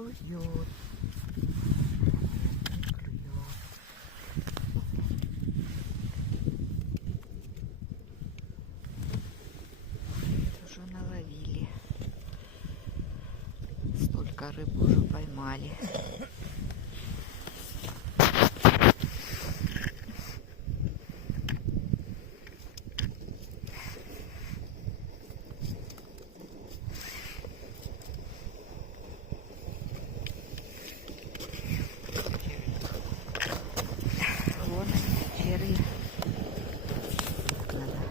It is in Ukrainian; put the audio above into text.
клюет. Не клюет. Уже наловили. Столько рыб уже поймали.